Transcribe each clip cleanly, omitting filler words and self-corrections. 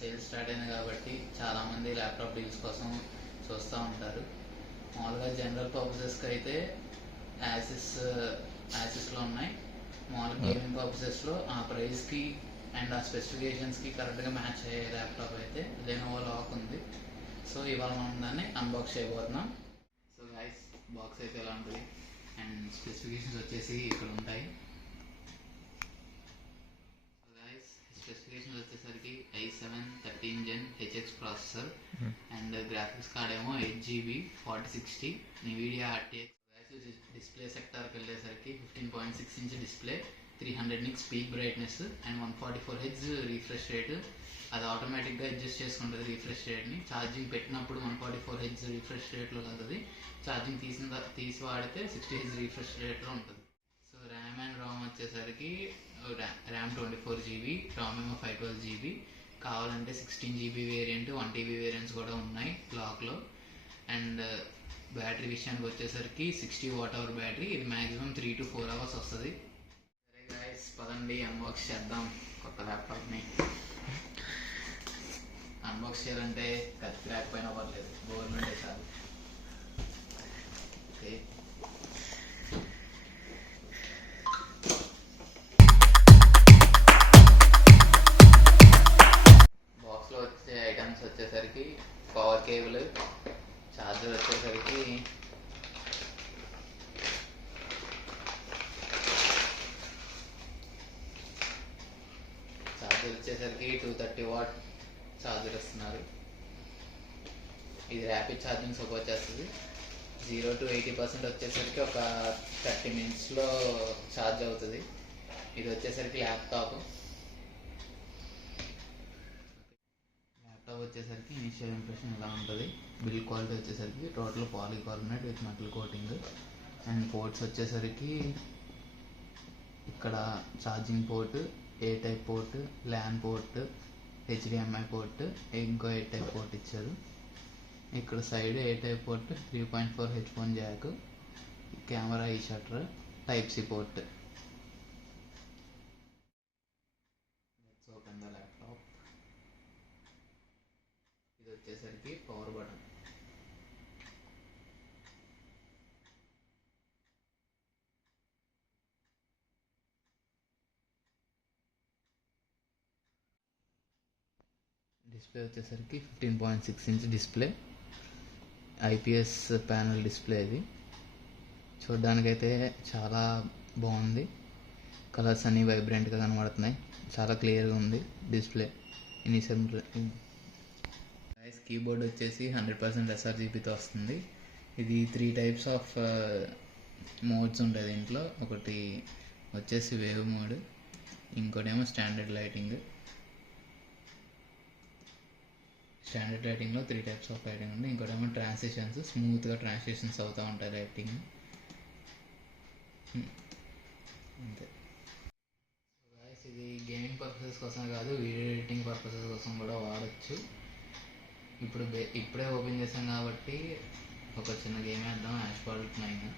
Sale start అయింది కాబట్టి చాలామంది ల్యాప్టాప్ డీల్స్ కోసం చూస్తూ ఉంటారు. మామూలుగా జనరల్ పర్పసెస్కి అయితే యాసిస్లో ఉన్నాయి. మామూలుగా గేమింగ్ పర్పసెస్లో ఆ ప్రైస్కి అండ్ ఆ స్పెసిఫికేషన్స్కి కరెక్ట్గా మ్యాచ్ అయ్యే ల్యాప్టాప్ అయితే లెనోవో లాక్ ఉంది. సో ఇవాళ మనం దాన్ని అన్బాక్స్ చేయబోతున్నాం. సో గైస్, బాక్స్ అయితే ఎలా ఉంటుంది అండ్ స్పెసిఫికేషన్స్ వచ్చేసి ఇక్కడ ఉంటాయి. స్పెసిఫికేషన్స్ వచ్చేసరికి i7 13 Gen HX processor and graphics card ఏమో 8GB 4060 NVIDIA RTX. డిస్ప్లే సెక్టార్కి వెళ్ళేసరికి 15.6 inch display, 300 nits peak brightness and 144 Hz refresh rate. అది ఆటోమేటిక్గా అడ్జస్ట్ చేసుకుంటుంది రీఫ్రెష్ రేట్ని. ఛార్జింగ్ పెట్టినప్పుడు 144 Hz రీఫ్రెష్ రేట్లో కలుగుతుంది. ఛార్జింగ్ తీసి వాడితే 60 Hz రీఫ్రెష్ రేట్లో ఉంటుంది. సో ర్యామ్ అండ్ రామ్ వచ్చేసరికి ర్యామ్ 24GB, రామ్ ఏమో 512GB. కావాలంటే 16GB వేరియంట్, 1TB వేరియంట్స్ కూడా ఉన్నాయి బ్లాక్లో. అండ్ బ్యాటరీ విషయానికి వచ్చేసరికి 60 Wh బ్యాటరీ. ఇది మ్యాక్సిమం 3 to 4 hours వస్తుంది. సరే గైస్, పదండి అన్బాక్స్ చేద్దాం కొత్త ల్యాప్టాప్ని. అన్బాక్స్ చేయాలంటే కత్తి లేకపోయినా పర్లేదు, గవర్నమెంటే చాలు. ఓకే, బాక్స్లో వచ్చే ఐటమ్స్ వచ్చేసరికి పవర్ కేబుల్, ఛార్జర్ వచ్చేసరికి వచ్చేసరికి 230 watt ఛార్జర్ ఇస్తున్నారు. ఇది ర్యాపిడ్ ఛార్జింగ్ సపోర్ట్ చేస్తుంది. 0 to 80% వచ్చేసరికి ఒక 30 minutesలో ఛార్జ్ అవుతుంది. ఇది వచ్చేసరికి ల్యాప్టాప్ వచ్చేసరికి ఇనిషియల్ ఇంప్రెషన్ ఇలా ఉంటుంది. బిల్డ్ క్వాలిటీ వచ్చేసరికి total polycarbonate with metal coating. And ports వచ్చేసరికి ఇక్కడ charging port, A type port, LAN port, HDMI port, ఇంకో ఏ టైప్ పోర్ట్ ఇచ్చారు. ఇక్కడ side A type port, 3.4 headphone jack, camera ఈ shutter, type C port. Let's open the laptop. ఇది వచ్చేసరికి power button. Display వచ్చేసరికి 15.6 inch display, IPS panel display. ఇది చూడడానికైతే చాలా బాగుంది. కలర్స్ అన్నీ వైబ్రెంట్గా కనబడుతున్నాయి. చాలా క్లియర్గా ఉంది డిస్ప్లే. ఇనిషియల్ కీబోర్డ్ వచ్చేసి 100% sRGBతో వస్తుంది. ఇది 3 types ఆఫ్ మోడ్స్ ఉంటాయి దీంట్లో. ఒకటి వచ్చేసి వేవ్ మోడ్, ఇంకోటేమో స్టాండర్డ్ లైటింగ్. స్టాండర్డ్ లైటింగ్లో 3 types ఆఫ్ లైటింగ్ ఉంది. ఇంకోటేమో ట్రాన్సిషన్స్, స్మూత్గా ట్రాన్సిషన్స్ అవుతూ ఉంటాయి లైటింగ్. అంతే. ఇది గేమింగ్ పర్పసెస్ కోసం కాదు, వీడియో ఎడిటింగ్ పర్పసెస్ కోసం కూడా వాడచ్చు. ఇప్పుడే ఓపెన్ చేసాం కాబట్టి ఒక చిన్న గేమ్ వేద్దాం, యాష్ఫాల్ట్ 9.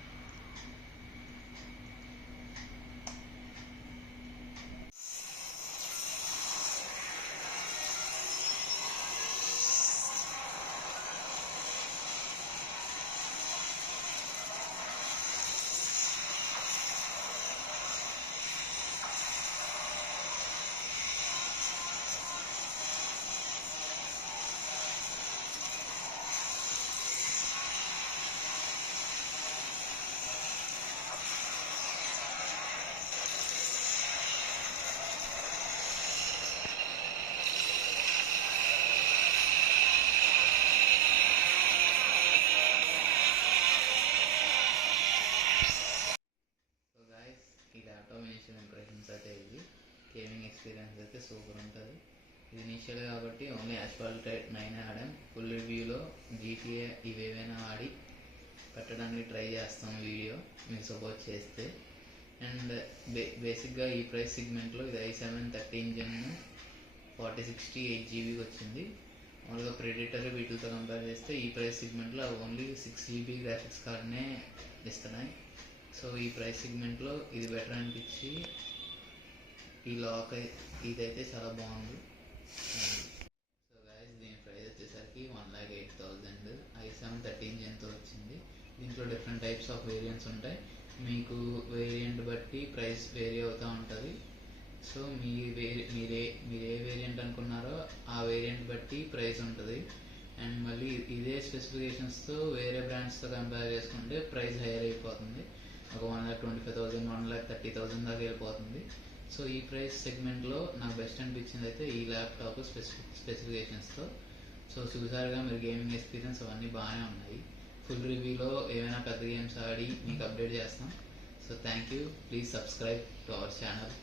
ఇంప్రెషన్స్ అయితే ఇది గేమింగ్ ఎక్స్పీరియన్స్ అయితే సూపర్ ఉంటుంది. ఇది ఇనిషియల్ కాబట్టి ఓన్లీ యాష్ఫాల్ట్ 9 ఆడాం. ఫుల్ రివ్యూలో GTA ఇవేవైనా ఆడి పెట్టడానికి ట్రై చేస్తాం వీడియో, మీరు సపోర్ట్ చేస్తే. అండ్ బేసిక్గా ఈ ప్రైస్ సెగ్మెంట్లో ఇది i7 13 Gen 4060 8GB వచ్చింది. మామూలుగా ప్రెడిటర్ వీటితో కంపేర్ చేస్తే ఈ ప్రైస్ సెగ్మెంట్లో ఓన్లీ 6GB గ్రాఫిక్స్ కార్డ్నే ఇస్తున్నాయి. సో ఈ ప్రైస్ సెగ్మెంట్లో ఇది బెటర్ అనిపించి ఈ లాక్ ఇదైతే చాలా బాగుంది. దీంట్లో డిఫరెంట్ టైప్స్ ఆఫ్ వేరియంట్స్ ఉంటాయి. మీకు వేరియంట్ బట్టి ప్రైస్ వేరీ అవుతూ ఉంటుంది. సో మీరు ఏ వేరియంట్ అనుకున్నారో ఆ వేరియంట్ బట్టి ప్రైస్ ఉంటుంది. అండ్ మళ్ళీ ఇదే స్పెసిఫికేషన్స్తో వేరే బ్రాండ్స్తో కంపేర్ చేసుకుంటే ప్రైస్ హైయర్ అయిపోతుంది. ఒక 1,25,000 1,30,000 దాకా వెళ్ళిపోతుంది. సో ఈ ప్రైస్ సెగ్మెంట్లో నాకు బెస్ట్ అనిపించింది అయితే ఈ ల్యాప్టాప్ స్పెసిఫికేషన్స్తో. సో చూసారుగా మీరు గేమింగ్ ఎక్స్పీరియన్స్ అవన్నీ బాగానే ఉన్నాయి. ఫుల్ రివ్యూలో ఏమైనా పెద్ద గేమ్స్ ఆడి మీకు అప్డేట్ చేస్తాం. So thank you. Please subscribe to our channel.